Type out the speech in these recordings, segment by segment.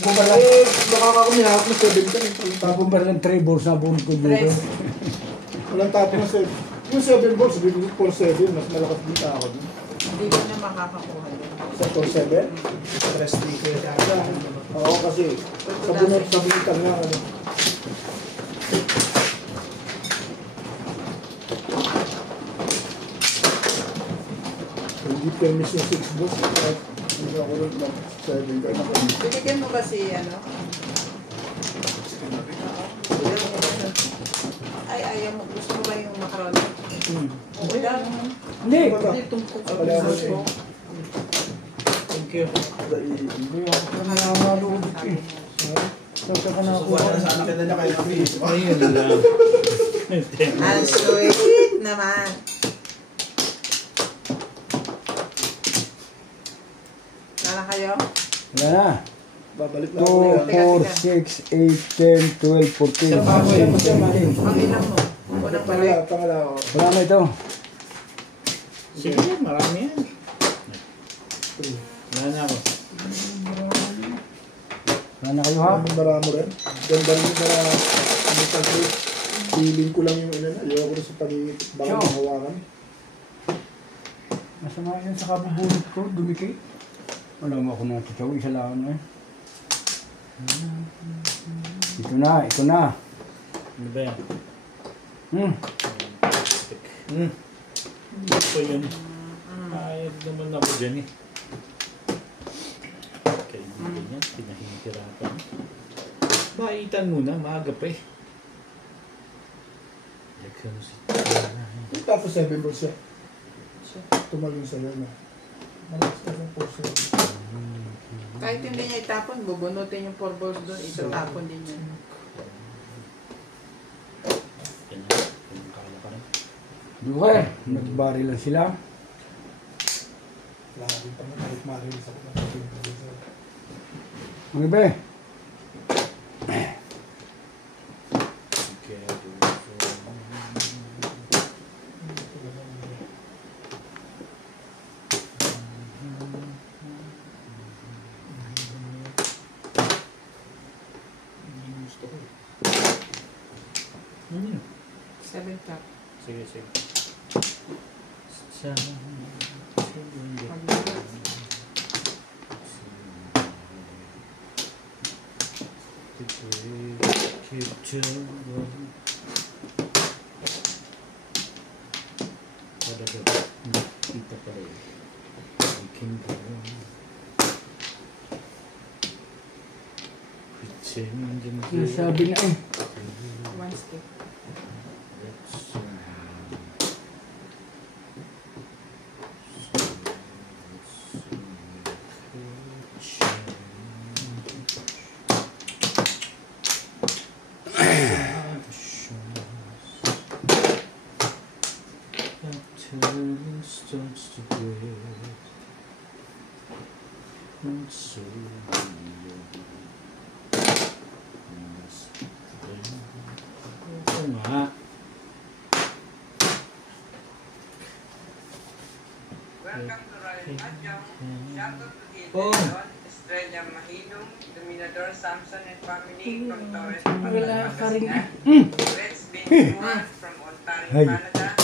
Baka kami hawak na 7 ka. Tapos ba ng 3 balls na bunod ko dito? Walang tapo na 7. Yung 7 balls, sabi ko 4-7. Mas malakas din ako dun. Hindi ko na makakakuha yun. Sa 4-7? Stress sticker yata. Oo, kasi sa bunutan nga. Ano. Hindi permis yung 6 balls. Hindi ako rin lang 7 ka na. Binigyan mo kasi ano? Ay, ayaw mo. Gusto mo ba yung macaroni? Oo lang. Hindi! Hindi, tungkol ko. Thank you. Hindi ako ka na nalulog eh. Saan ka na ako? Susubukan na sana kita niya kayo kami. Ayun lang. Ang sweet naman. Wala kayo? Wala na. Babalik na ako. 2, 4, 6, 8, 10, 12, 14. Ang ilang mo? Unang balik. Pangala ako. Wala na ito. Sige, marami yan. Wala na ako. Wala na kayo ha? Marami rin. Ganda rin na mental health. Feeling ko lang yung ilan. Ayaw ko rin sa pagigit. Baka mahawakan. Masama yan sa kabubunod ko. Dumikit. Wala mo ako natataw. Isa lang eh. Ito na. Ito na. Ano ba yan? Ito yun. Ayag naman ako dyan eh. Kaibigan yan. Pinahihirapan. Baitan muna. Maaga pa eh. Tapos 7 balls siya. Tumalong sa'yo na. Malakas ka ng 4-7. Kahit hindi niya itapon, bubunutin yung 4 balls doon. Itatapon din niya. Yan na. Kala ka rin. Duhe. Nagbari lang sila. Lagi pa nga kahit marilis ako na. Mga iba eh. Seven top. Sige, sige. Sabi na eh. One skip. Welcome to Royal Adjong. Shoutout to Hildeon, Estrella Mahilong, Dominador Samson and family from Torres, Pangasinan. Let's be Juan from Ontario, Canada.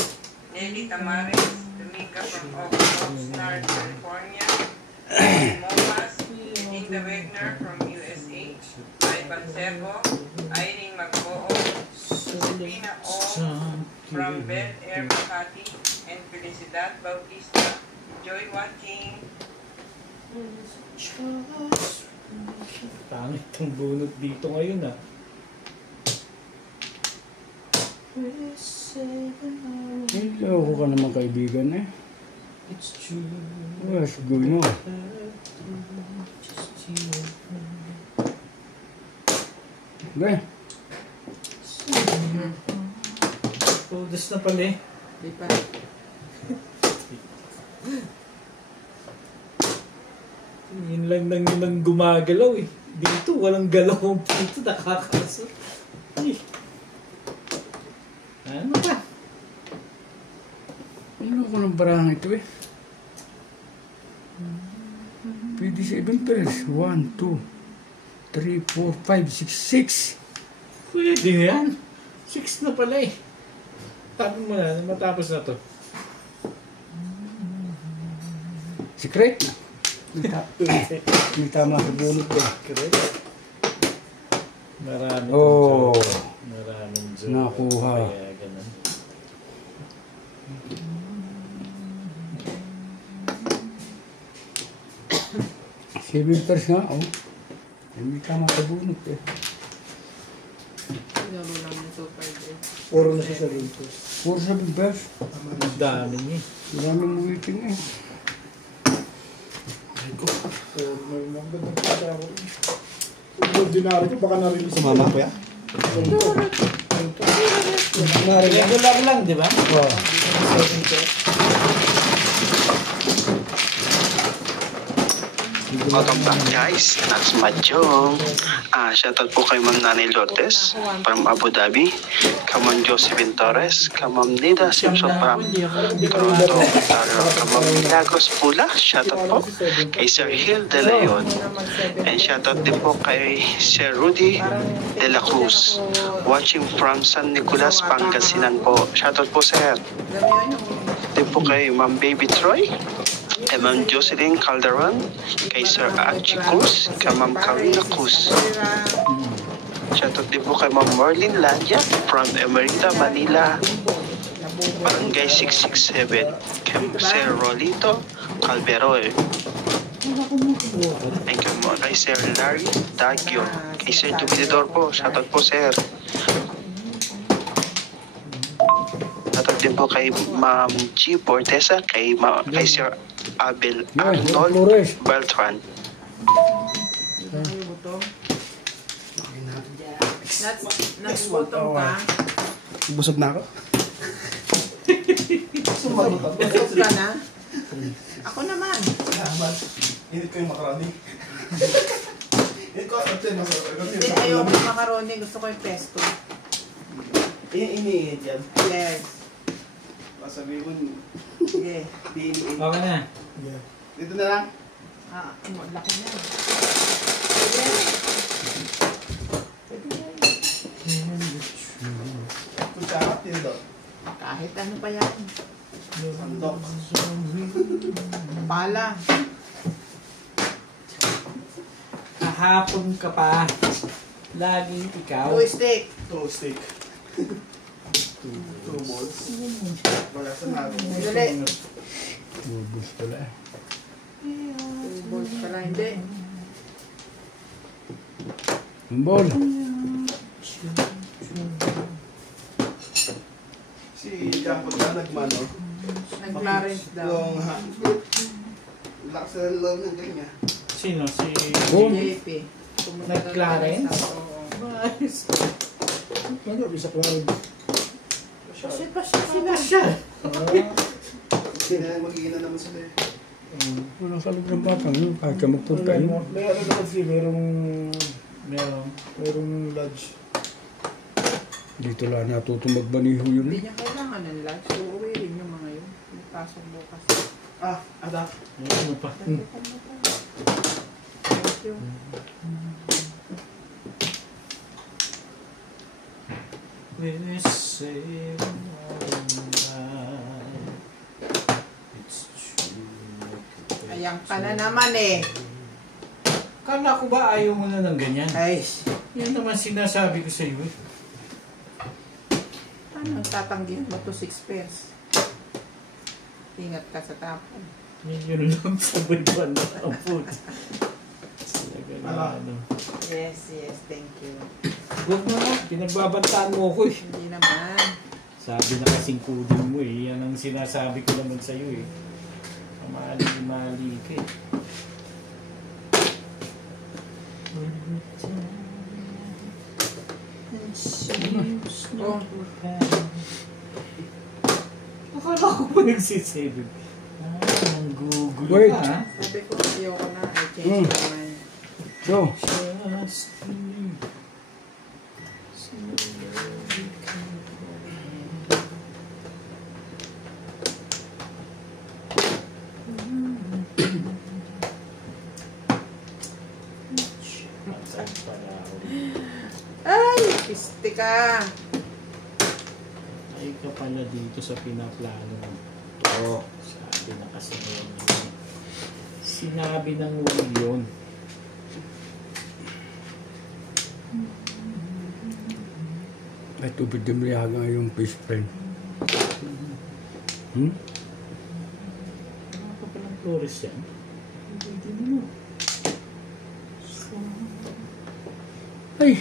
Nelly Tamares, Dominga from Oxnard, California. Momas, Edita Wegner from USA. Ivan Servo, Irene Magboo, Josefina O from Bel Air, Makati, and Felicidad Bautista. Enjoy watching. Pangit ang bunot dito ngayon ah. Loko ka naman kaibigan eh. What's going on? Okay. Tudas na pala eh. Di pa. Yun lang nang gumagalaw eh. Dito, walang galaw dito. Nakakaso. Ay. Ano ba? Ano ko ng barang ito eh? Pwede 7 pairs. 1, 2, 3, 4, 5, 6, 6. Pwede yan. 6 na pala eh. Tapos mo na, matapos na to. Secret. May tama sa bunot ko. Marami Oh. Maraming joke. Nakuha. Kaya ganun. Seven pairs nga, oh. May tama sa bunot eh. Laro lang yung 2-5. Puro na siya sa Lintos. 4, 7 pairs. Ang dami niya. Maraming waiting eh. So, may mga gandang kada ako. Ordinary ko, baka narinig sa Sumama ko yan? Regular lang, di ba? Oh. Welcome back guys, that's Majong. Shoutout po kay Ma'am Nanay Lourdes from Abu Dhabi, kay Ma'am Josephine Torres, kay Ma'am Nida Simpson from Toronto, Ontario, kay Ma'am Milagros Pula, shoutout po kay Sir Hill De Leon, and shoutout din po kay Sir Rudy De La Cruz, watching from San Nicolas, Pangasinan po. Shoutout po sir. Din po kay Ma'am Baby Troy, kay Ma'am Jocelyn Calderon, kay Sir Archie Cruz, kay Ma'am Karina Cruz. Shoutout din po kay Ma'am Marlene Landia from Emerita, Manila, Barangay 667, kay Sir Rolito Calverol, and kay Sir Larry Dagio, kay Sir Jubidor po. Shoutout po sir. Shoutout din po kay Ma'am G. Bortesa, kay Sir Abel Arnold Beltran. Nagbutong ka. Busog na ako. Busog ka na. Ako naman. Init ko yung macaroni. Init ko, ito yung Hindi, ayaw ko macaroni. Gusto ko yung pesto. iniinit yan. Yes. Sabi mo, Sige. iniinit. Okay na. Dito na lang. Laki na. Kutsara, tinidor. Kahit ano pa yan. Sandok. Pala. Kahapon ka pa. Laging ikaw. Two stick. Two steak. Two balls. Wala sa natin. Dali. Ubus pala eh. Two balls pala. Hindi. Ang ball. Si Jampot na nagmano. Nag-Clarence daw. Yung lakas na lang ng ganyan. Sino? Si... Boom. JP. Nag-Clarence? Oo. Ano, bisa ko rin. Sino siya? Magiging na naman sila eh. Walang kalog ng bata. Kahit ka magpunta yun. May ano naman siya, Meron. merong lodge. Dito lang natuto magbaniho yun. Hindi niya kailangan ng lunch. Uuwi rin yung mga yun. May pasok bukas. Ada. Ano pa? Thank you. Ayan ka na naman eh. Kala ko ba ayaw mo na ng ganyan? Ay, Yan naman sinasabi ko sa iyo eh. paano tatanggihan mo to 6 pairs? Ingat ka sa tapon. Yun lang sa buwan na ang food. Ano. Yes, yes, thank you. Huwag na nga, pinagbabantaan mo ko eh. Hindi naman. Sabi na kasing kudin mo eh. Yan ang sinasabi ko naman sa iyo eh. Mali ka eh. Oh, Akala ko pa nagsisave. Ang gugulo Wait. ka ha? sabi ko ayoko na. I changed my mind. So, Just me. Ay, piste ka. Ay ka pala dito sa pinaplano mo. Oo. Sabi na kasi yun. Sinabi ng wag yun. May tubig din liyaga yung fish friend. Hmm? Ano pa palang flores yan? Hindi mo. Ay!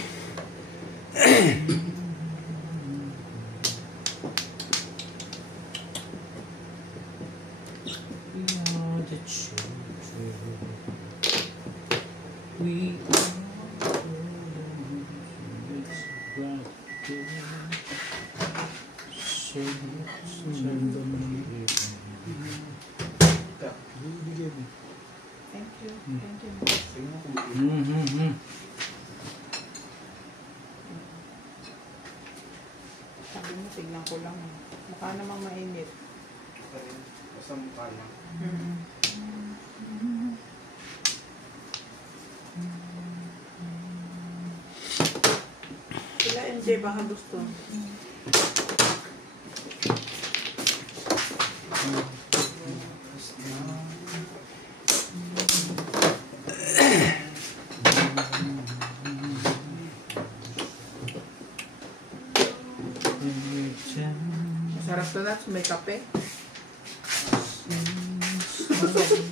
Thank you. Thank you. Sabi mo, tignan ko lang. Mukha namang mainit. Basta mukha lang. Sila MJ, baka gusto. Masarap to na, may kape.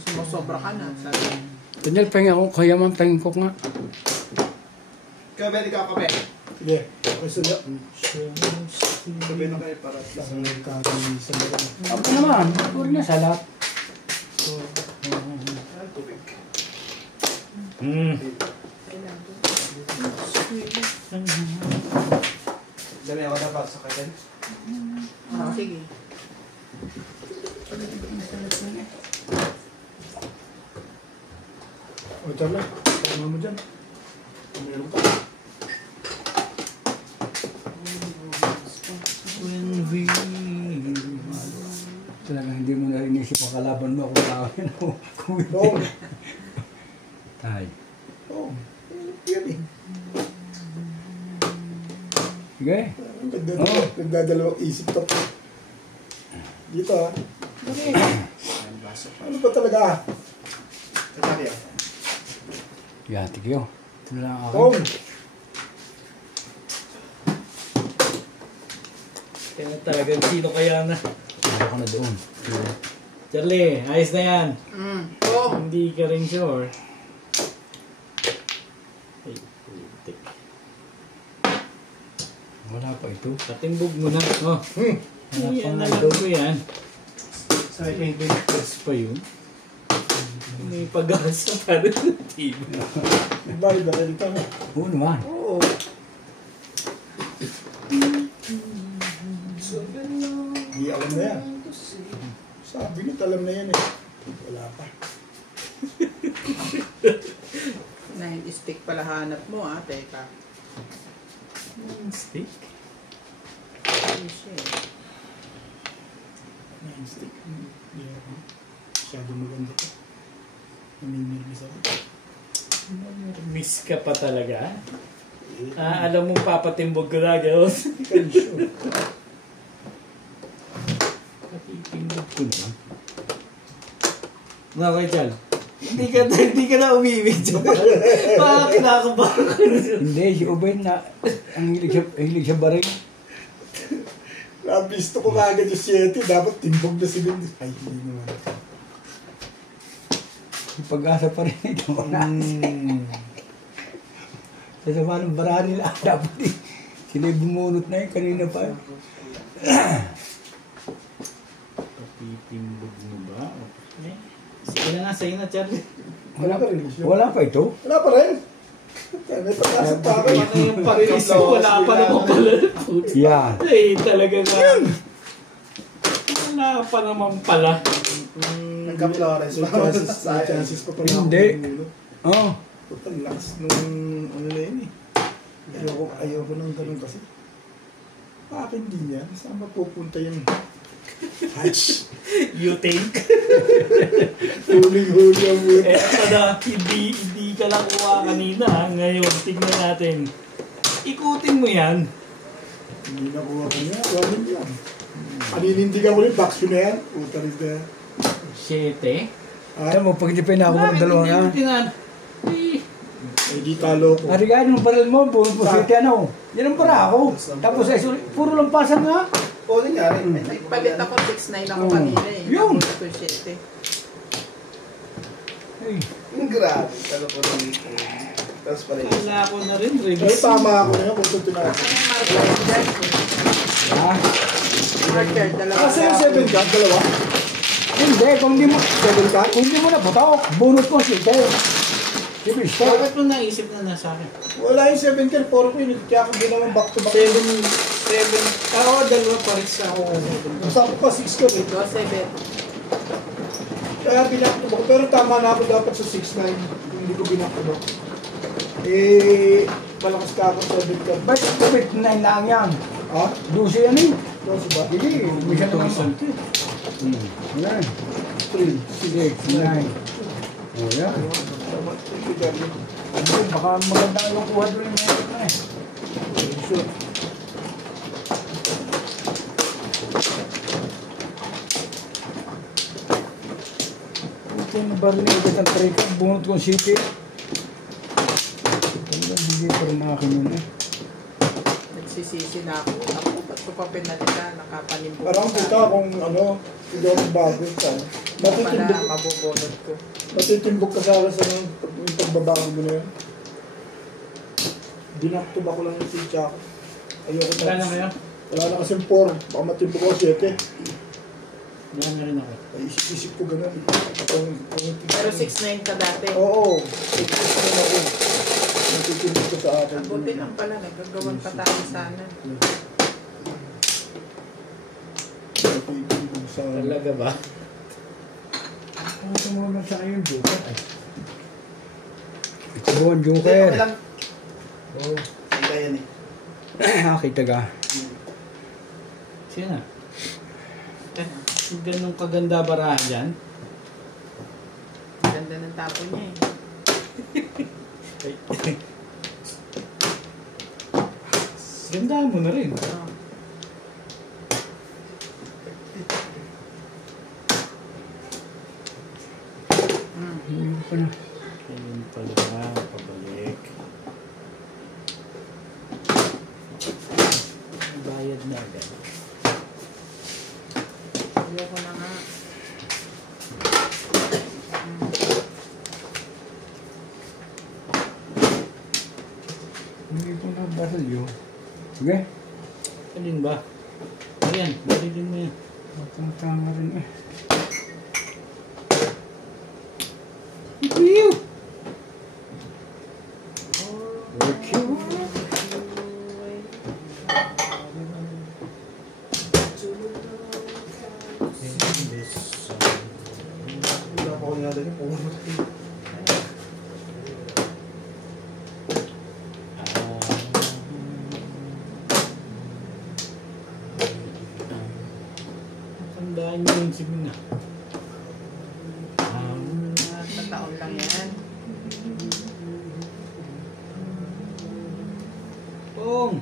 Sumasobra ka na, sabi. Daniel, pengen ako. Kaya man, pengen ko nga. Kaya pwede ka kape. Sige, okay sila. Sabi na kayo para Lang nagkakaroon sa mga. Ako naman. Puro na salat. tubig. Dali ako na para sa kayan. Sige. O, tala. Tama mo dyan. Meron pa. Talagang hindi mo na rin isip ang kalaban mo kung tawin ako. Oo. Tay. Oo. Yan eh. Sige. Nagdadalawang isip to. Dito ha. Ano ba talaga? Sabi ah. Yatik yun. Ito na lang ako. Tom! Kaya talagang sino kaya na. Ano ko na doon. Charlie, ayos na yan. Oh, Hindi ka rin sure. Ay, putik. Wala pa ito. Patimbog mo na. Oh. Yan na lang ko yan. Sa akin, Yes pa yun. May pag-asa pa rin sa TV. Bakit ba kalita mo? Oo naman. oo. Hindi alam na yan. Sabi niyo, alam na yan eh. Wala pa. Nine stick pala hanap mo teka. Stick? Ay, shit. Nine stick. Yeah. Masyado maganda pa. Namimilis ako. Miss ka pa talaga? Alam mo papatimbog ko na gano'n. Hindi ka rin sure. Patimbog ko na. Okay, Chal. Hindi ka na umibig dyan. Baka kinakabahan ko na dyan. Hindi, si Uben na ang hilig siya barin. Nabisto ko kagad yung 7. Dapat timbog na si Bendy. Ay, hindi naman. Yung pag-asa pa rin ito. Sa sama ng barahan nila, dapat eh. Sila yung bumunot na yun kanina pa. Papitimbog mo ba? Okay. Sige na nga, sa'yo na, Charlie. Wala pa rin siya. Wala pa ito. Wala pa rin. May pag-asa pa ako. Baka yung parilis ko, wala pa naman pala. Yan. Ay, talaga nga. Wala pa naman pala. Nagka-Flores. May chances pa pala. Hindi. Oo. Total last nung ano na yun eh. Ayoko nang ganun kasi. Akin din yan. Saan ba pupunta yung hatch? You think? Huling-huli ang buhay. Eh, ako na, hindi hindi ka lang kuha kanina. Ngayon, tignan natin. Ikutin mo yan. Hindi na kuha ko niya. Wala yan. Paninindigan ko rin. Box yun na yan. Puta rin na yan. 7. Alam mo, pag hindi pa inako ng dalawa na. Eh, di talo ko. Arigaan yung baril mo, po sete ano. Yan ang para ako. Tapos ay puro lampasan nga. Oo, nangyari. Nagpalit ako 6'9" ako Oo. kanina eh. Yun. Nabunot ko 7. Ay, Yung grabe. Talo ko ng weekend. Tapos pala yung Wala ko na rin. Eh, tama ako na yan. Kung ito tinakas. Ano yung marker? Guys, ah. marker, dalawa. Kasi yung 7 ka, dalawa. Hindi, kung hindi mo, 7 ka? kung hindi mo na butok, bonus ko sete. Sige, stop. Bakit mo naisip na nasa akin? Wala yung 7 ka. 4 ko yun. Kaya ako ginawa back to back. 7. Oo, dalawa pa rin sa ako. Sabi ko 6 ko eh. 7. Kaya binakto ko. Pero tama na ako dapat sa 6'9". Kung hindi ko binakto. Eh, malakas ka ako sa 7 ka. Ba't kapit 9 lang yan? Ha? 12 yan eh. Kasi ba? Hindi, may siya naman. Yan. 3, 6, 9. O yan. Ano, baka maganda yung kuha doon yung meron na eh. Sure. Ito yung baril niya agad ang trade ko, bunot kong city. Talagang hindi pa rin akin yun eh. Nagsisisi na ako. Ako, ba't ko pa pinalita? Nakapanimbong. Parang kita kung ano, hindi ako bago ka. Pala, mabubunot ko. Matitimbok ka sa akin sa yung pagbabangon mo na yun. Binaktob ako lang yung sitya ko. Ayoko na. Wala na kayo? Wala na kasing 4. Baka matimbok ako 7. Wala na rin ako. Ay, isip ko ganun. Pero 6'9" ka dati. Oo. 6 na ako. Matitimbok ka sa akin. Buti lang pala, nagagawan pa tayo sana. Matitimbok sa akin. Talaga ba? Ano mo naman sa akin yung joker ay. Ito po ang Hindi, joker. okay lang. Oo. Hindi yan eh. Kita ka. Sino na? Ganun kaganda barahan dyan. Ganda ng tapo niya eh. Ganda mo na rin. Oh. Hindi ko na. Ayun pala. Pabalik. Bayad na agad. Ayoko na nga. Hindi ko na baril yun. Sige. Alin ba? Ayan, barilin mo yan. Matang-tanga rin eh. Pew! Work you. Wala pa ako nga dali. Tandaan nyo yung sige na. Taon lang yan. Pong!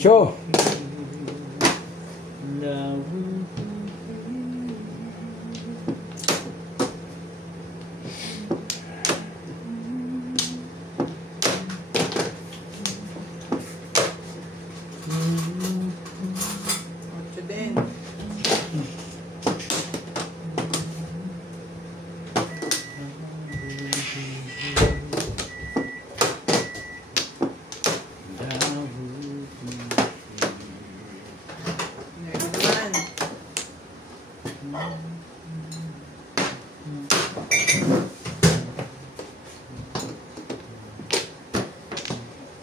Show. Ocho din. Ngayon naman.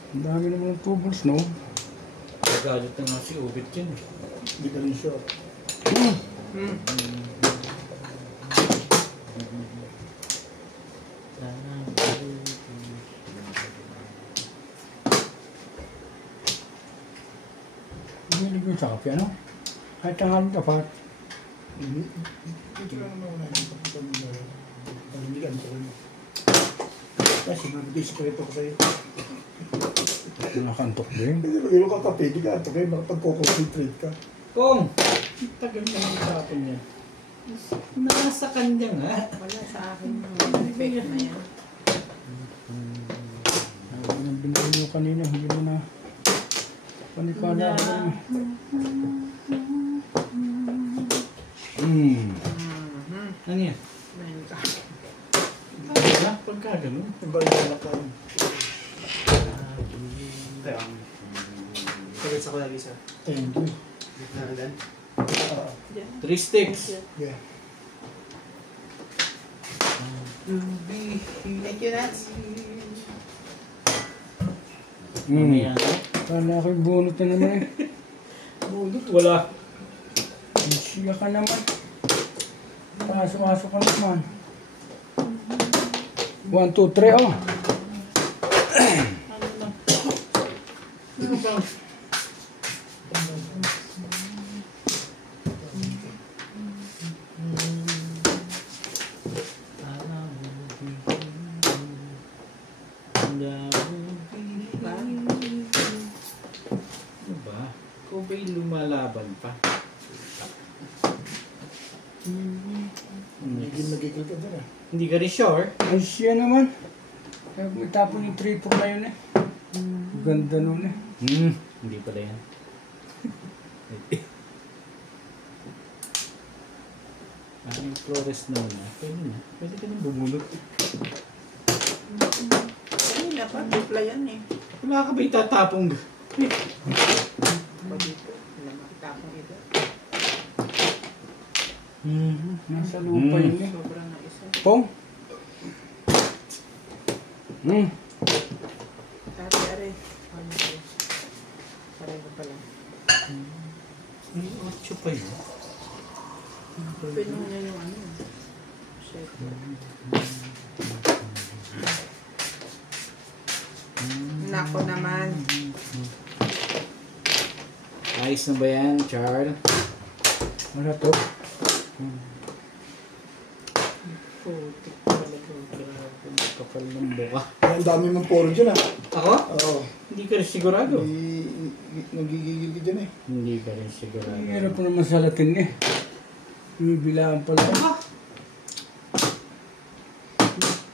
Ang dami naman ng tubos, no? Nagalit na nga si Ubit yun. Hindi ka rin sure. Hilig mo sa kape, ano? Kahit tanghali ka pa. Ito lang naman natin. Palimigan ko rin. Kasi mag-discreto ko sa'yo. Nakakantok din. Hindi mo yung kakape, di ka. Tagay, makapag-concentrate ka. Kung! Tagal ka ng tapon niya. Nasa kanya nga. Wala sa akin yung effect na yan. Ang binili mo kanina, hindi mo na panikala ako. Ano yan? Meron ka. Wala, pagka ganun. Yung ba yung anak ko? Sagad sa kuya Lisa. Thank you. Nakagan? 3 sticks. Yeah. Thank you, Nats. Mamaya. Kala ako'y bunot na naman eh. Bunot, wala. Siya ka naman. Pasok-pasok ka naman. 1, 2, 3, oh. Ano na? Ano ba? Ano ba? Kung ba'y lumalaban pa? Nagigil ka dyan ah. Hindi ka rin sure? Ay, siya naman. Kaya may tapon yung 3-4 na yun eh. Ganda nun eh. Hindi pala yan. Yung Flores na muna. Pwede na. Pwede ka nang bumulot. Kanina pa, dupla yan eh. Wala ka ba itatapong? Pa dito. Wala makitapong ito. Nasa lupa yun eh. Sobrang na isa. Pong? Tati, are. Ano ito? Pareho pa lang. May 8 pa yun. Pinuha niya yung ano. Shit. Nako naman. Ayos na ba yan, Charles? Ano to? Putik talaga. Grabe. Kapal ng buka. Ang dami mong poro dyan ah. Ako? Oo. Hindi ka rin sigurado. Nagigigil ka dyan eh. Hindi ka rin sigurado. Ang hirap po naman sa Latin eh. Bibilaan pala.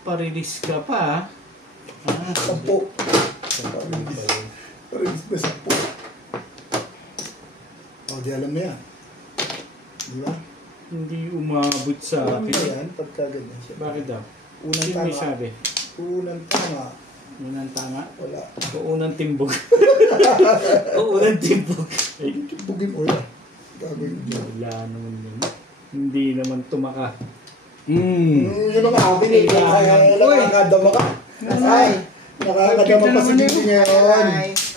Parilis ka pa, ah. Sampo. Parilis. Parilis na sampo. O, di alam mo yan. Di ba? Hindi umabot sa Alam mo akin. yan pagka ganyan siya. Bakit daw? Unang Sino may tama. sabi? Unang tama. Unang tama? Wala. O unang timbog? O unang timbog? Ay, Bugin mo yan. Gagawin mo dyan. wala naman yun. Hindi naman tumaka. Yun ang akin eh. Nakakadama ka. Ay, nakakadama pa si Bibi ngayon.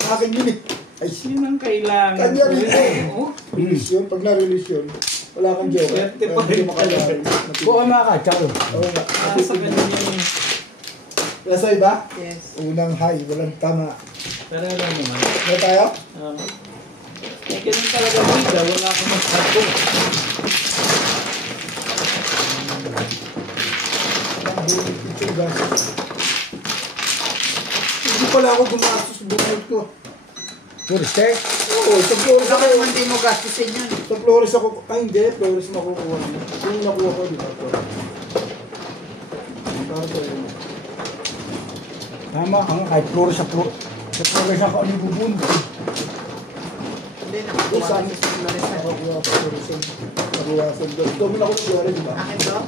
Akin yun eh. Ay, Yun ang kailangan Kanya ko rin eh. eh. Oo. release yun. Pag na-release yun, wala kang joke. Swerte pa Hindi rin mo kaya. Buka mga kacharo. Oo nga. Nasa ganun yun. Nasa iba? Yes. Unang high, walang tama. Pero alam naman. Ano tayo? Eh, ganun talaga bida. Wala akong masago. Hindi pala ako gumastos bunod ko. Puro steak. Oo, sa Flores Baka ako. naman di mo gastusin yun. Sa Flores ako. Ay hindi, Flores makukuha mo. Yung nakuha ko, di ba? Para sa iyo. Tama ka nga, kahit flores sa flores. Sa flores ako ano bubundo. Hindi, nakakuha Sa kasi sa Flores na. Nakuha ko sa Flores. Nakuha sa Flores. Doon ako nakuha rin, di ba? Akin to?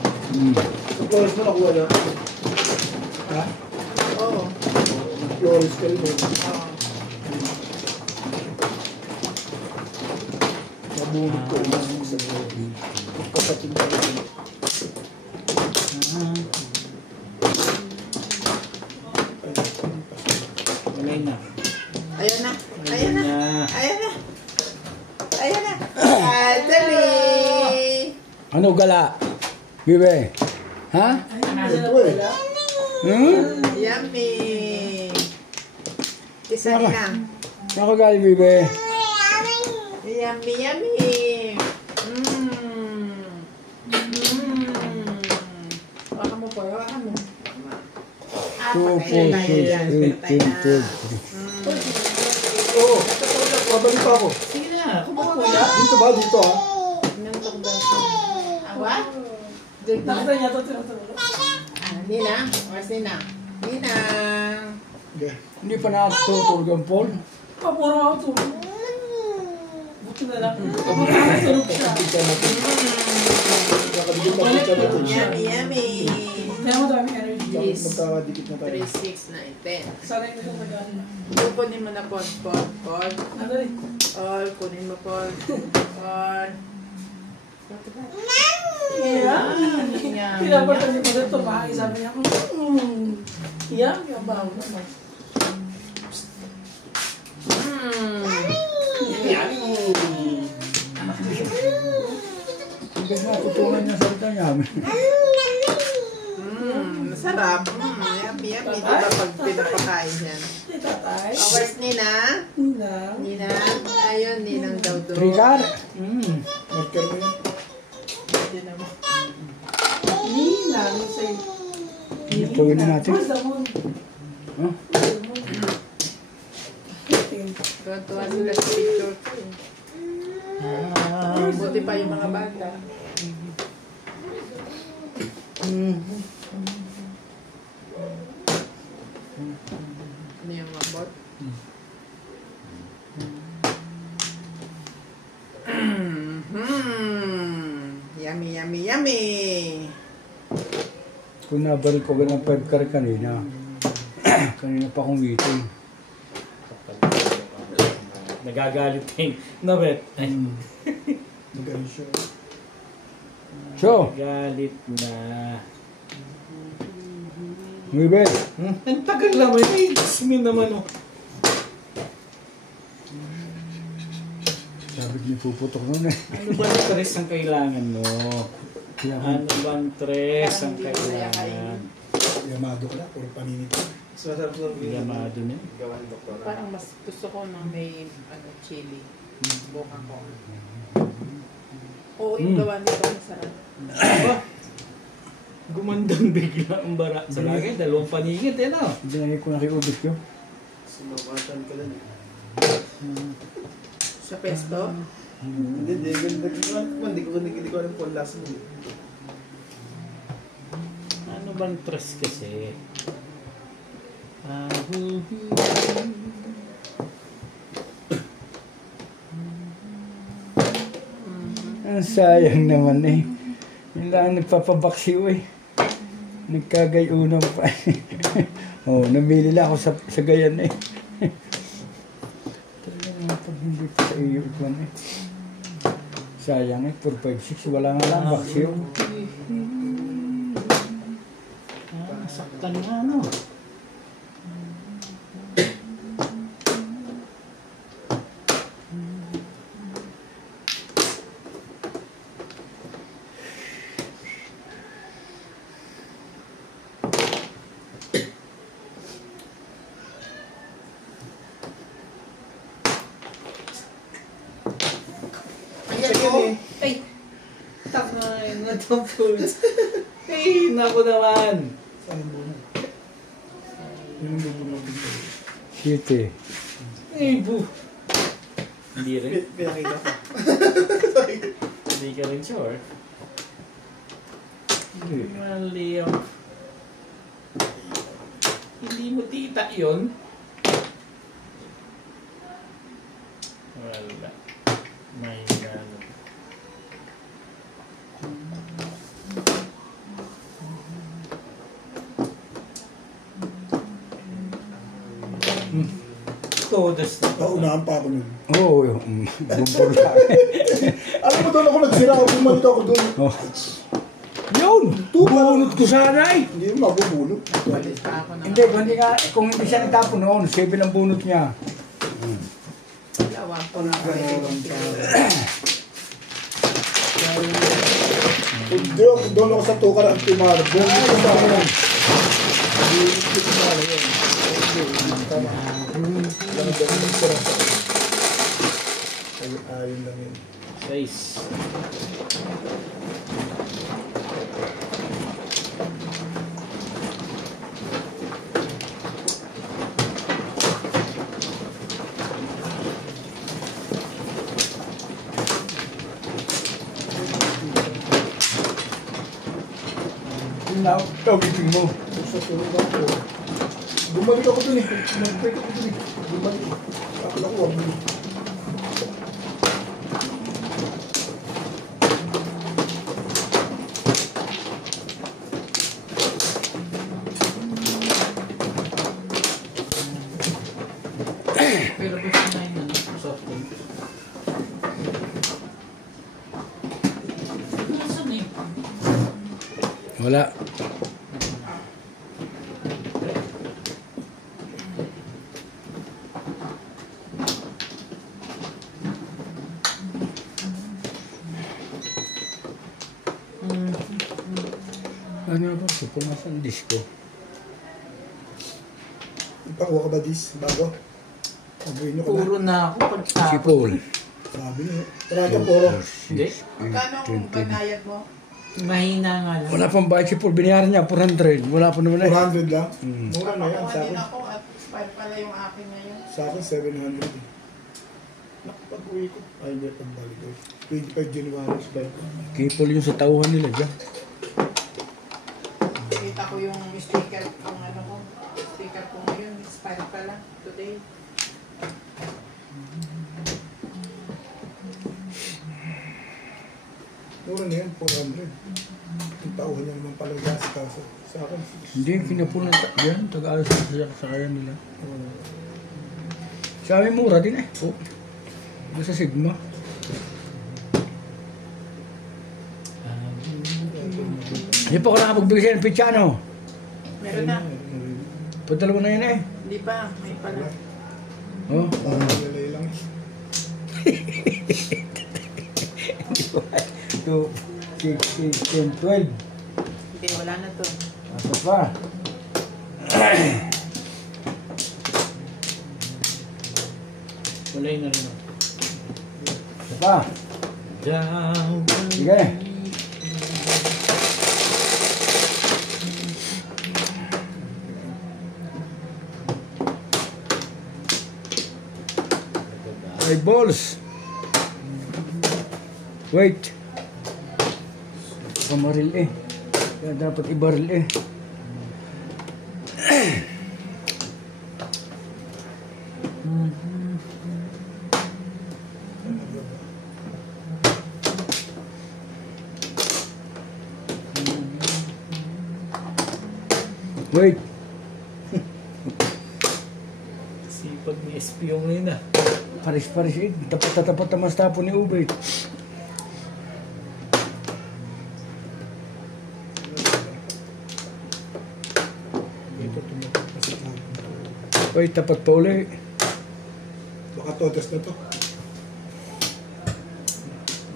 Sa Flores mo nakuha na. Ha? Oo. Flores ka rin. Oo. Nabunod ko rin sa Flores. Kapatid ko rin. Walay na. Ayan na. Ayan na. Na. Ayan na. Ayan na. Ah, dali. Ano gala? Bibe? Ha? Ito eh. Yummy. Isa rin lang. Saan ka galing, Bibe? Yummy, yummy. Baka mo po, baka mo. 2, 4, 6, 8, 10, 12. Oo, babalik pa ako. Sige na, kumain po Dito ba? Dito ah. Nantok daw siya. Awa? Nakita niya ito, Nina? Where's Nina? Nina? Okay. Hindi pa nakatutulog ang Paul. Puro ako tulog. Buti na lang. Tulog siya. Nakadikit na picture natin. Yummy, yummy. Kaya mo dami energy. Magkakadikit na tayo. 3, 6, 9, 10. Sanay na siyang nag-ano. Kunin mo na, Paul. Paul. Nadali. Paul, kunin mo, Paul. Paul. Yeah. Pinapartan niya pa rin ito. Mahagi sabi niya, Iyang, yung baho naman. Hanggang matutunan niya salita niya. Masarap. Yummy, yummy. Di ba pag pinapakain yan? Tatay. Oh, where's Nina? Ninang. Nina? Ayun, Ninang daw doon. Trigar. Marker mo yun. Hindi naman. Ninang. Ituloy na natin. Huh? Tuwan-tuwa sila sa picture ko. Buti pa yung mga bata. Ano yung mabot? Yummy, yummy, yummy! Kung nabaril ko ng 5 car kanina. Kanina pa akong waiting. Nagagalit kayo. No, bet. Magaling siya. So, Galit na. Ngibet. Ang tagal naman. Ay, Jasmine naman oh. Sabi niya puputok nun eh. Ano ba ang tres ang kailangan mo? Kaya Ano ba ang tres ang Parang hindi masaya kailangan? Yamado ka na. Puro paninit. Masarap sa Yamado na. gawan ng doktora. Parang mas gusto ko na may chili. Buka ko. Oo, yung gawa nito masarap. Aba, gumandang bigla ang bara. Sa bagay, dalawang paningit eh no? dinagay ko na kay Ubit yun. Sumabatan ka lang. Sa pesto? Hindi ko alam kung lasa mo. Ano bang tres kasi? Ang sayang naman eh. Yung lang nagpapabaksiw eh. Nagkagayunan pa eh. Oh, namili lang ako sa gayan eh. Talaga nga pag hindi pa sa iyo ikwan eh. Sayang eh, 4, 5, 6, wala nga lang baksiw. Nasaktan nga no? Ay! Takay na itong foods. Ay, naku naman. Saan mo na? Yung bubunod dito. City. Ay, bu. Hindi rin. Pinakita ko. Hindi ka rin sure. Mali yung... Hindi mo tita yun. Wala. May gano'n. Todas na. Paunahan pa ako nun. Oo, bumpor lang. Alam mo doon ako nagsira ako. Bumalik ako doon. Oh. Yun! Bunot ko sana eh! Hindi mo mabubulot. Balis pa ako ng... Hindi, kung hindi siya nagtapon noon, 7 ang bunot niya. Dalawang po na Doon ako sa tukar ang timar. Bumalik ko sa akin. Bumalik ko sa akin. Tama. Ayun lang yun. 6. Yung nakikiting mo. Sa tulog ako. Bumalik ako dun eh. Nag-break ako dun eh. Bumalik. Tapos ako, wag mo. Pero gusto na yun, soft drinks. Nasaan eh? Wala. Ano ba? Pumasan disco. Pakuha ka ba dis? Bago? Pagawin nyo ka na. Puro na ako Si pagtapos. Paul. Sabi nyo. Wala ka puro. Hindi. Magkano ang banayad mo? Mahina nga lang. Wala pang bayad si Paul. Binayaran niya 400. Wala pa naman eh. 400 lang. Hmm. Mura na yan Nakuha sa din akin. ako at expire pala yung akin ngayon. Sa akin, 700 eh. Nakapag-uwi ko. Ay, hindi pagbalik ko. 25 January, expire ko. Kay Paul yung sa tauhan nila dyan. Kita ko yung sticker kung ano ko. Sticker ko ngayon. Expire pala. Today. Mura na yan, 400. Ang tauhan niya naman pala gas kaso. Sa akin, Hindi, kinapunan yan. Taga-alas sa kaya nila. Sa amin mura din eh. Oh. Doon sa Sigma. Hindi pa ko nakapagbigay ng pichano. Meron na. Padalawa na yan eh. Hindi pa. May pala. Oh. parang nilay lang. 2, 6, 10, 12. Hindi, wala na to. Asa pa? Kulay na rin ako. Asa pa? Down. Sige. Ay, balls. Wait. Kamaril eh. Kaya dapat ibaril eh. Wait. Sipag ni SP yung ngayon ah. Paris eh. Tapat naman sa tapo ni Ube. Ito, tumatak pa sa akin. Wait, tapat pa uli. Baka totas na to.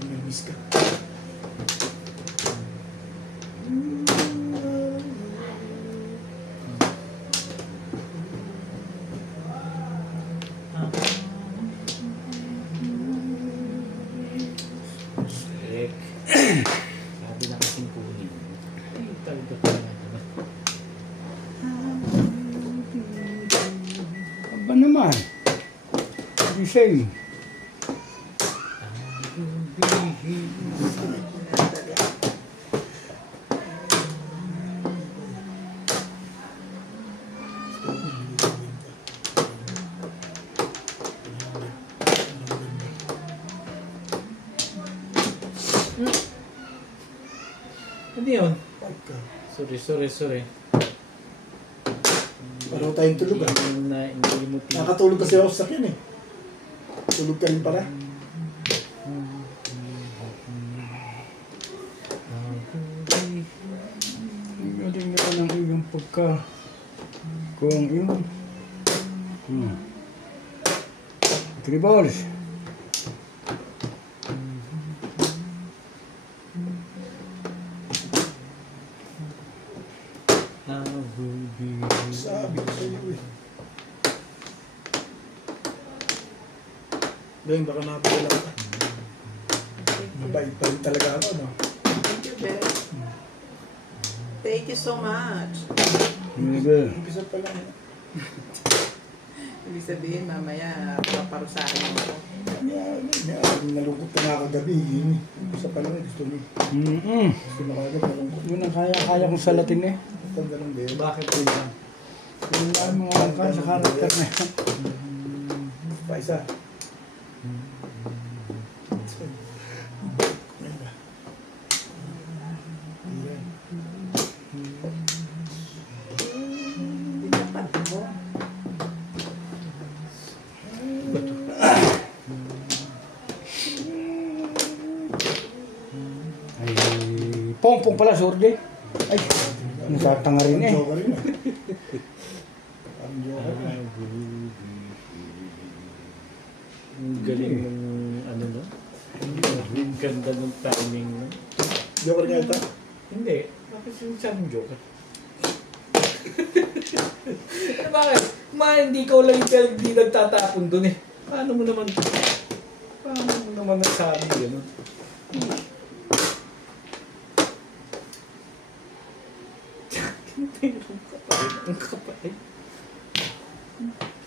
May miss ka. Correct. Sabi na kasing kunin. Ay, talaga ka na naman. Aba naman. The same. Ano yun? Pagka. Sorry. Pareho tayong tulog ah. Hindi mo Nakatulog kasi ako sa sakyan eh. Tulog ka rin pala. Galing na ng iyong pagka... Kung yun. Three balls. Sabi ko sa iyo eh. Gawin, baka napadala ka. Mabait-bait talaga ako, no? Thank you, Beth. Thank you so much. Umpisa pa lang. Ibig sabihin, mamaya, paparusahan mo ako. Nalungkot na nga ako gabi. Umpisa pa lang, gusto niyo. Gusto na kagad, nalungkot. Yun ang kaya kong salatin eh. Pag ganun din. Bakit po yan? Yung mga angkan sa karakter na yan. Pa isa. Dinapat mo. Ay, pongpong pala, surde. Ay, nasatanga rin eh. Joker rin ah. Parang joker na. Ang galing ng ano no? Ang ganda ng timing no? Joker nga ito. Hindi. Bakit sinasabing joker? Bakit? Hindi ko lang hindi nagtatapon dun eh. Paano mo naman nagsabi gano'n? Ang kapatid.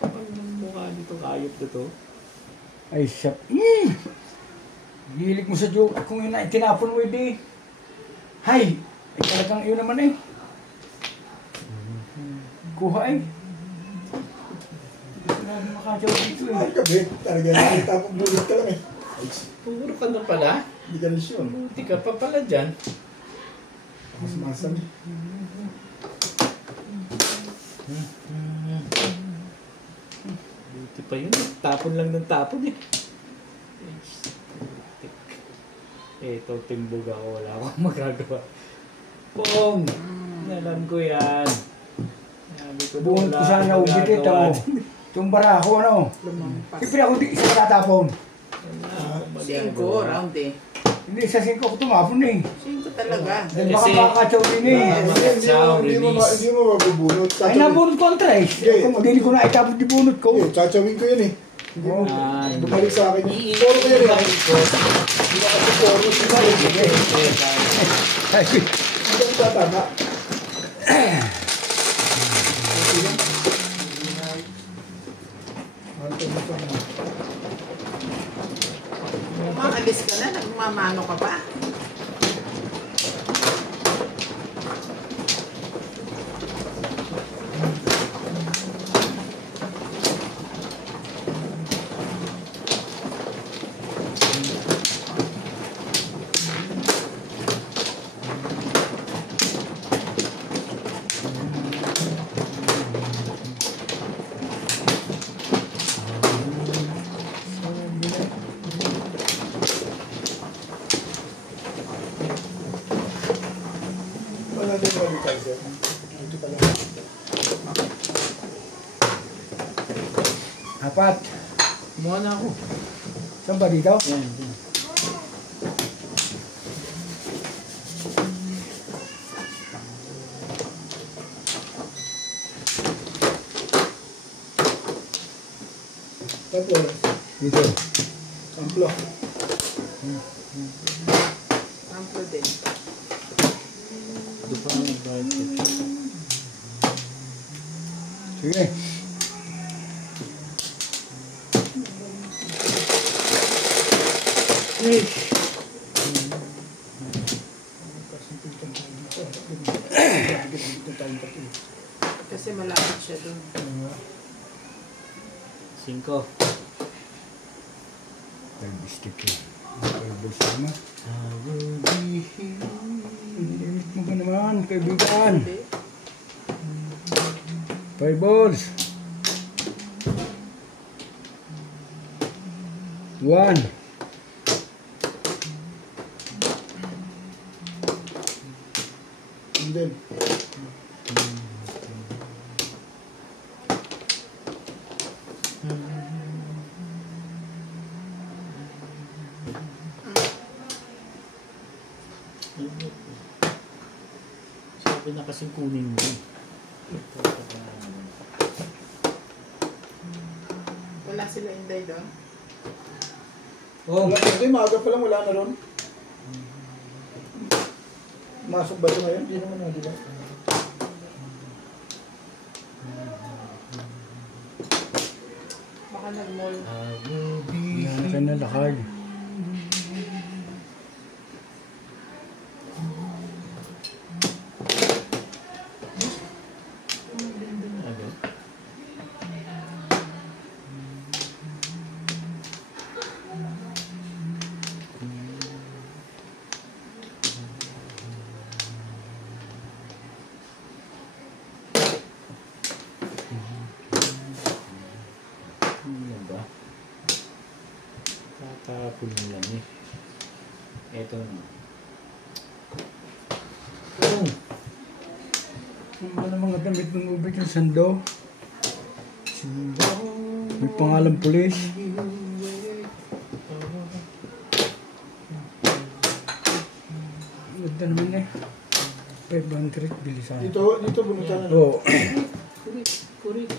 Kapag ng mukha nito, kayop na to. Ay, siya. Hilig mo sa joke. Kung yun na, itinapon mo hindi. Hay! Ay, talagang yun naman eh. Kuha eh. Hindi ko na makadyaw dito eh. Ay, gabi. Talaga nakita ko bulit ka lang eh. Puro ka na pala. Hindi ka lisyon. Buti ka pa pala dyan. Mas masam. Buti pa yun. Tapon lang ng tapon eh. Ito, timbog ako. Wala akong magagawa. Pong! Alam ko yan. Sabi ko, Buong ko sana ubit ito. Tumbara ako ano. Lumampas. Siyempre ako di isa tatapon. 5 round eh. Hindi sa 5 ako tumapon eh. 5 talaga. Dahil baka makakatsaw din eh. Hindi mo mabubunot. Ay nabunot ko ang tres. Kung hindi ko na itapon di bunot ko. Tsachawin ko yun eh. Hindi mo Ay. bumalik sa akin yun. Poro ko yun eh. Hindi ka kasi poro. Hindi ka tatama. Umaalis ka na, nagmamano ka pa. Wala din wala tayo. Dito pala. 4. Kumuha na ako. Saan ba dito? Yan, yan. Tatlo. Dito. Amplo. Amplo din. Doon pa nga nag-bright eh. Sige. Kasi malapit siya dun. 5. Stick eh. Balbos naman. Init mo ka naman, kaibigan. 5 balls. 1. And then, Sabi na kasing kunin mo. Wala sila Inday doon. Oh, Wala, hindi, maaga pa lang, wala na ron. Masok ba ito ngayon? Hindi naman na, di ba? Baka nag-mall. Yan ka na lakay. ano? Ano ba? Tatapon mo lang eh. Eto na. Oh, Ano ba ng mga damit ng ubig ng sando? May pangalan pulis. Ganda naman eh. 500 bilisan. Dito bunutan na. Oo. kurit, kurit.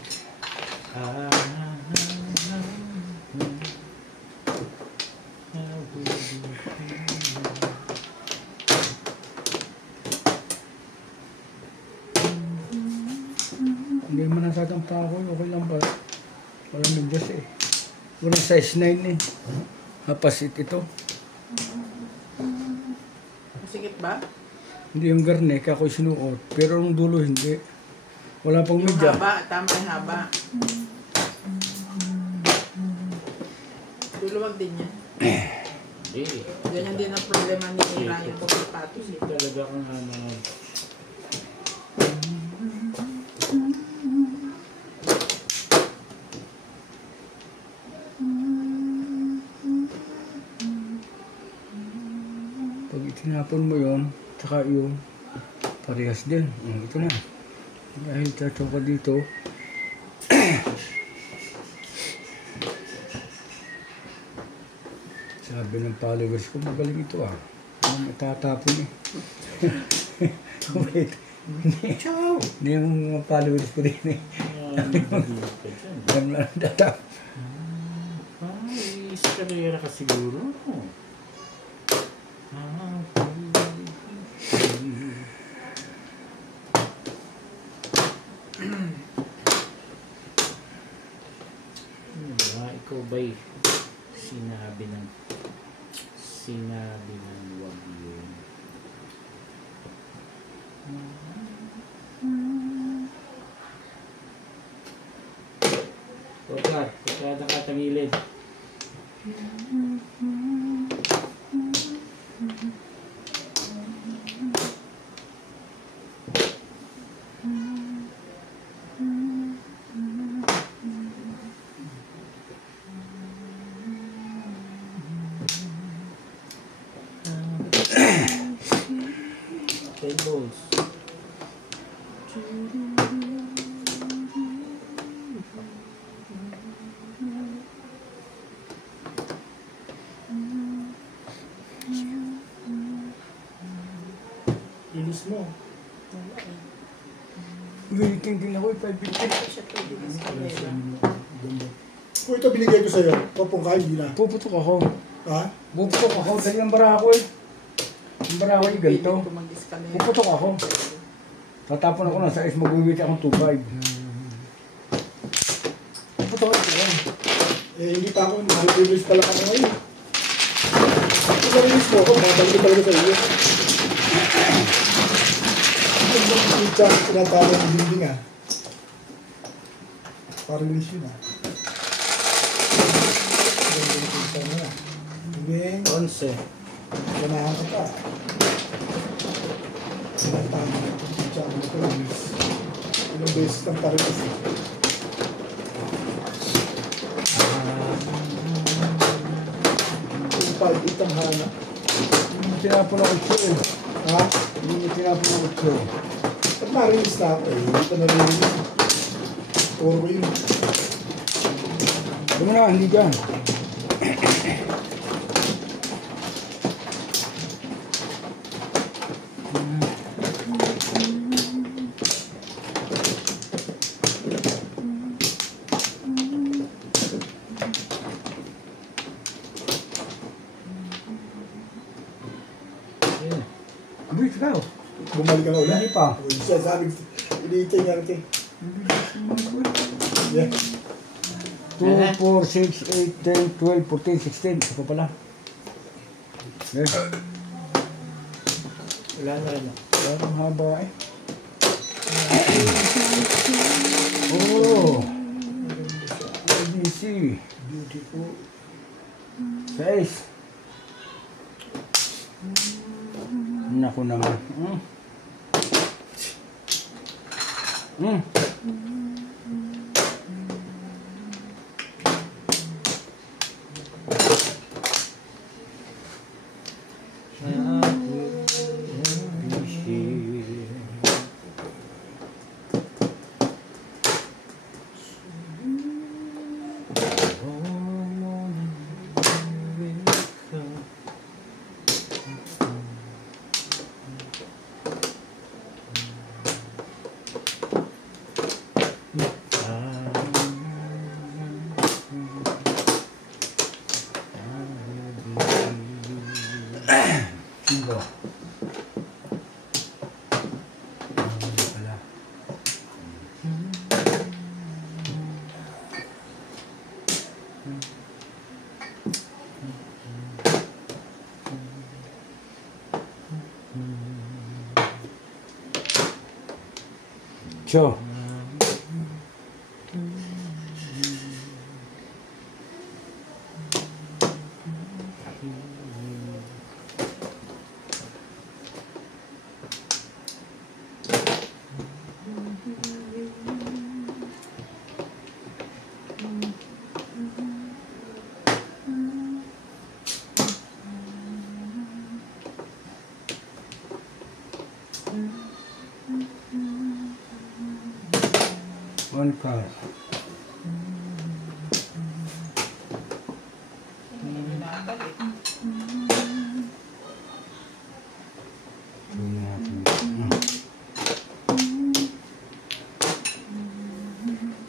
Hindi mo nasatang pa ako. Okay lang ba? Walang medyas eh. Walang size 9 eh. Hapasit ito. Masikip ba? Hindi yung garnek ako sinuot. Pero yung dulo hindi. Wala pang Yung medya. haba, tama yung haba. Duluwag din yan. Hindi. Ganyan din ang problema ni Ryan ko sa sapatos. Hindi talaga kung ano. Pag itinapon mo yun, tsaka yun, parehas din. Ito na. Dahil tato ka dito, sabi ng followers ko, magaling ito ah. Matatapon eh. Wait. Ciao! Hindi yung mga followers ko din eh. Ganun lang tatapon. Ay, sa karera ka siguro. Ikaw ba'y sinabi ng wag yun? Pagka nakatangilid. Tables. Ilis mo. Waiting din ako, 550. Siya to, din sa kanila. Kung ito binigay ko sa'yo, papungkain, hindi na. Puputok ako. Ha? Puputok ako. Dahil ang bara ko eh. Ang bara ko yung ganito. Pilit ko mag-disconnect. Puputok ako. Tatapon ako na sa is mag-uwit akong 2.5. Puputok ako yan. Eh, hindi pa ako, nag-release pala ka ngayon. Kung na-release mo ako, babalik ko talaga sa iyo. Ang chance tinatawag ng dinding ah. Pa-release yun ah. Dinding, 11. ganahan ka pa. Tinatawag ng chance na pa-release. Ilang beses kang pa-release. Yung 5-8 ang hana. Hindi mo tinapon ako ito eh. Ha? Hindi mo tinapon ako ito. Pag na-release na ako eh, hindi pa na-release. Puro ko yun. Ano na, hindi dyan. Ulit ka. Bumalik ka na ulit. Hindi pa. Siya sabi, iniitay nga rin. Yeah. 2, 4, 6, 8, 10, 12, 14, 16. Ito pa pala. Okay. Wala na rin. Parang haba eh. Oh! ABC. Beautiful. 6. Naku naman. Sino? Wala. Cho. One card.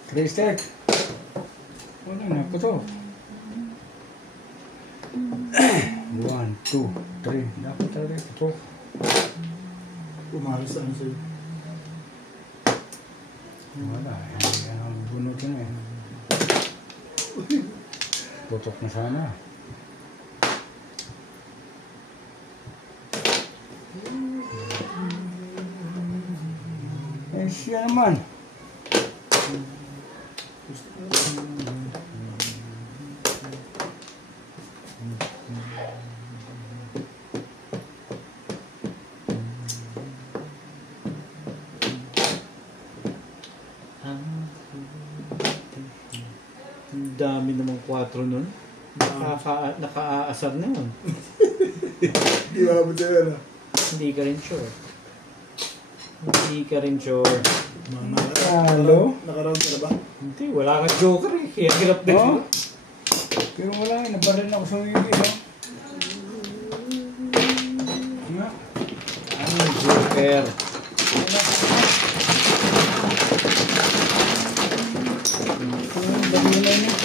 Three stack. Wala na ko to. 1, 2, 3. Dapat talaga ito. Umalis ano sa'yo. Wala. Ang bunot na eh. Tutok na sana. Eh siya naman. Ang dami namang 4 nun. Naka-aasar na yun. Di ba mo dyan na? Hindi ka rin sure. Hindi ka rin sure. Hello? Nakaround ka na ba? Hindi, wala kang joker eh. Kaya hirap din. Oh? Pero wala eh. Nabaril ako sa wili. No? Nga. Ano joker? Wala ka na. Dami na yun eh.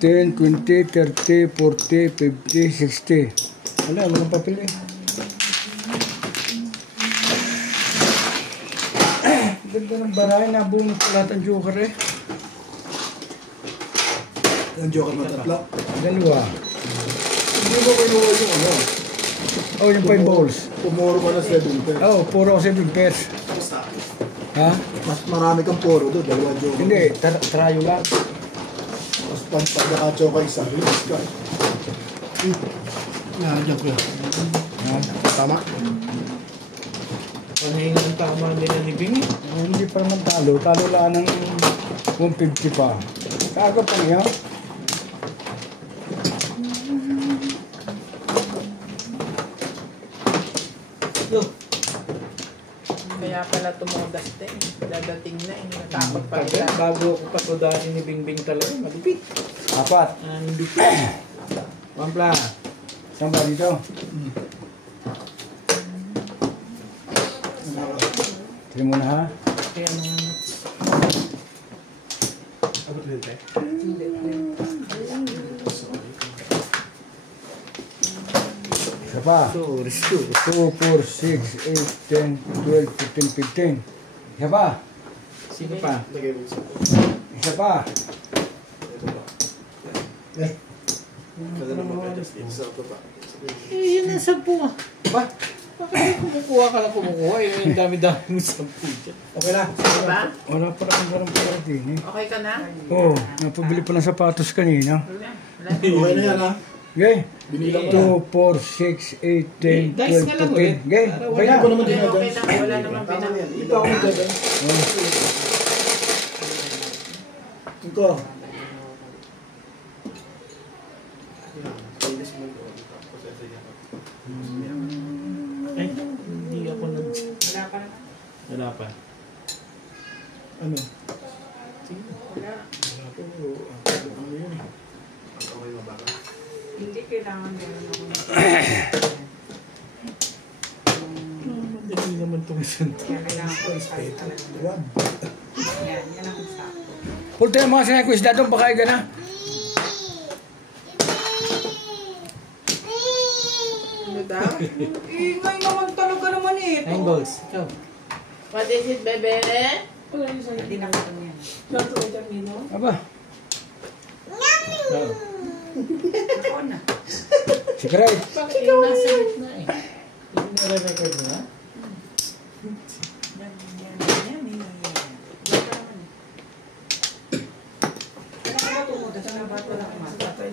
10, 20, 30, 40, 50, 60. Wala, walang papel eh. Ganda ng baray, nabunot ko lahat ang joker eh. Yung joker na tatlo. Dalawa. Hindi mo kinuha yung ano. Oh, yung 5 balls. Pumuro ka na 7 pairs. Oh, puro ako 7 pairs. Ha? Mas marami kang puro doon. Dalawa joker. Hindi, trayo lang. Mas pag nakachoka isa. Relax ka. Nandiyan ko yan. Ha? Tama? Panahin ng tama nila ni Bing. Hindi pa naman talo. Talo lang ng 150 pa. Kago pa niya. Yo. Kaya pala tumudas din. Dadating na eh. Natakot pa Tagal, rin. bago ako patudasin ni Bing Bing talaga. Malupit. 4. Ang lupit. Pampla. Saan ba dito? Tiri mo na ha? Kaya mga... Abot din tayo. Isa pa. 2, 4, 6, 8, 10, 12, 15, 15. Isa pa. Sino pa? Lagay mo sa Isa pa. ito ba? Kada naman ka just isa pa ba? Eh, yun ang 10 ah. Ba? Bakit kumukuha ka na kumukuha? Yung dami-dami mo 10 dyan. Okay na. Diba? Wala pala kang garang pala din eh. Okay ka na? Oo, napabili pa ng sapatos kanina. Wala. Okay na yan ha. Okay. Binilang ko 2, na. 4, 6, 8, 10, Dice na lang 12, ulit. 14. Okay. Para Okay na. Hindi ko naman Okay, dinadance. okay lang. Wala naman Tama na yan. Ito ako nagdadance. Ito. Finish mo ito. Pasensya niya. Ay, hindi ako nag... Wala pa naman. Wala pa. Ano? Wala. Ano yun? Ang kamay mababa. Hindi kailangan meron ako. Madali naman itong sunto. Kaya kailangan ko i-start talaga. One. Yan, yan ang sakto. Pulta yung mga sinay ko isda doon, baka ka na. Ano daw? Ingay naman talaga naman eh. Angles. Ikaw. What is it, bebe? Hindi na ko yan. Aba, Ikaw. Ako na. secret. Bakit ikaw nasa gitna eh? Hindi nare-record mo na? Yan, yan, yan, yan. Yan ka naman eh. Kailangan ba tumuto? Saan ba wala akong matay?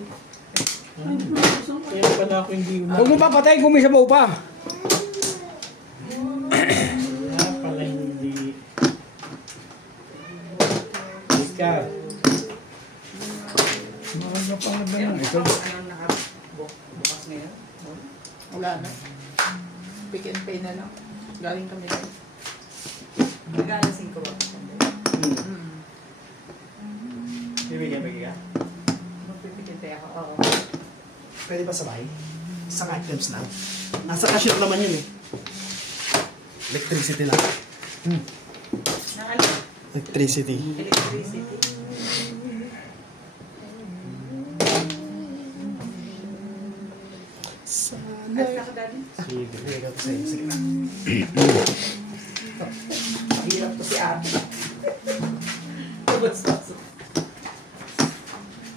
Kaya pala ako hindi Huwag mo papatay kung may sabaw pa. Kaya pala hindi. Ikaw. Makaga pa nga ba nang ito? Ayaw nakabukas ngayon? Wala na. Pick and pay na lang. Galing kami lang. Nag-alasing ko ba? Bibigyan ka? Magpipick and pay ako. Oo. Pwede ba sabay? Isang items lang. Nasa cashier naman yun eh. Electricity lang. Na ano? Electricity. Electricity. Ayos na ka, Daddy? Sige. Bibigyan ko sa'yo. Sige na. Mahirap to si Ate.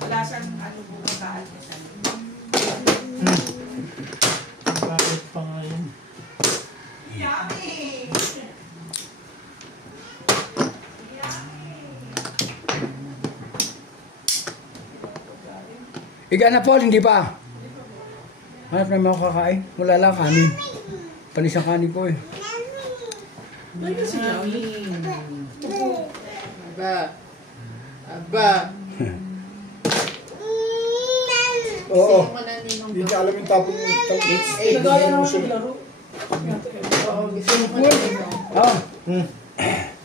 Wala siyang ano bukas sa almusal. Bakit pa nga yun? Yummy! Iga na Paul, hindi pa. Hanap naman ako kakain. Wala lang kanin. Panis ang kanin ko eh. Ay, kasi yummy. Aba. Aba. Oo. Gusto mo na ninong Hindi niya alam yung tapon yung Eh, Nagaya naman siya. Oo, gusto mo na ninong. Ah,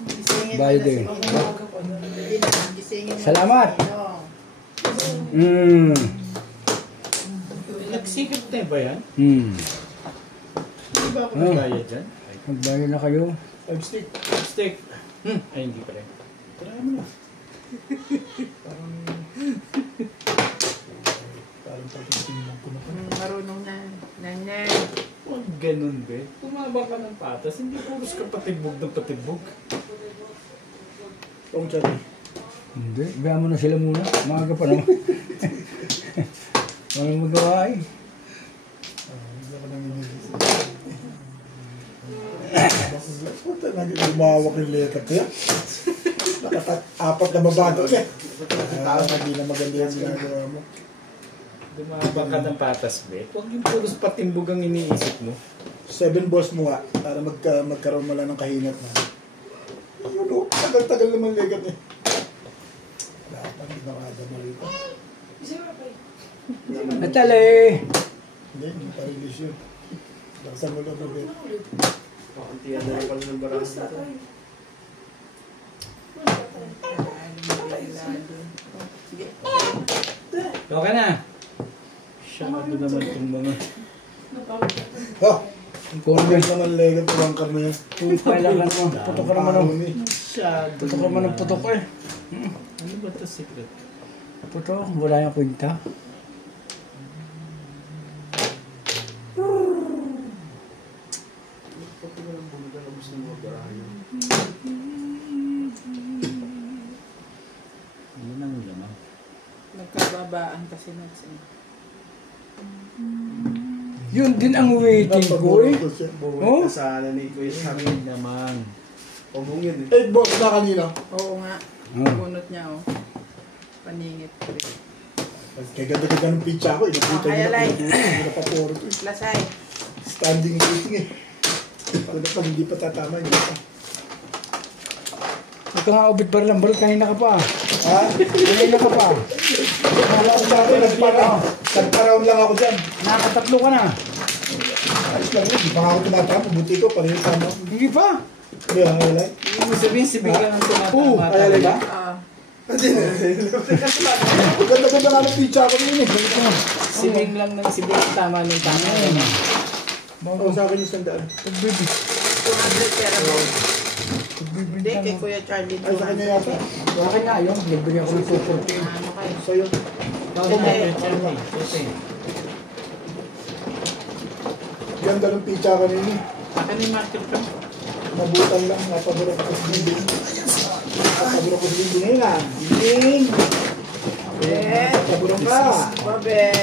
Gisingin mo Bye na si din. Ninong. Gisingin mo na si Salamat. Ninong. Nagsikip tayo ba yan? Hindi ba ako Oh. nagbayad dyan? Magbayo na kayo. Five stick. Steak. Ay, hindi pa rin. Try mo na. Parang pag-tingnan ko na. Marunong na. Nanay. Huwag ganun, be. Tumaba ka ng patas, hindi puros ka patibog ng patibog. Pong Charlie. Hindi, bayaan mo na sila muna. Maaga pa naman. Walang magawa eh. Hindi ako nang inilis. Puta, lumawak yung letter ko yan. Apat na babago eh. Hindi na maganda yung ginagawa mo. Dumaba ka ng patas, be. Huwag yung puros patimbog ang iniisip mo. 7 balls mo nga para magkaroon mo lang ng kahinat na. Ano, tagal-tagal naman legat eh. Wala pa, hindi nakadama rito. Natali! Hindi, hindi pa release yun. Bakasan mo lang ulit. Pakuntiyan na lang pala ng barang dito. Sige. Okay na. Masyado naman itong mga... Oh! Kung Tagal naman legat, tuwangkar na yan. kailangan mo, putok ka naman ng... Masyado Putok ka naman ng putok eh. Ano ba ito secret? Putok, wala yung kwenta. babaan kasi natin. Yun din ang waiting ko eh. Napagulong siya. Oh? Bumalik ka sa nanay ko yung sabi. Sabi naman. Pabong yun eh. 8 box na kanina. Oo nga. Oh. Bunot niya, oh. Paningit. Kaya ganda-ganda ng pizza ko. Inabutan Kaya, niya Lai. Hindi na papuro to eh. Lasay. Standing waiting eh. Ito na pag hindi pa tatama niya. Ito nga ubit barlang baril, kanina ka pa. Ha? Kanina ka pa. Wala ko sa akin. Nagparaon lang ako dyan. Nakatatlo ka na. Ayos lang yun. Di pa nga ako tumatama. Buti ko. Pareho tama. Hindi pa. Hindi ang highlight. Ibig sabihin, si Biglang ang Oo, tumatama. kaya lang. Ah. Ganda-ganda nga ng pizza ko yun eh. Si Bing lang nang si Bing tama ng tama. Oo, sa akin yung sandaan. Pagbibig. 200 pero mo. Hindi, kay Pagbibig. Kuya Charlie. Ay, sa kanya yata. Akin na yun. Libre ako ng super. Ano kayo? Sa'yo. Bakit natin siya? Ganda ng pizza kanina eh. Akin ni Martin ka. Nabutan lang. Napaburok ko sa bibig. Napaburok ko sa bibig ngayon ah. Bibig! Eh, Napaburok ka. babe.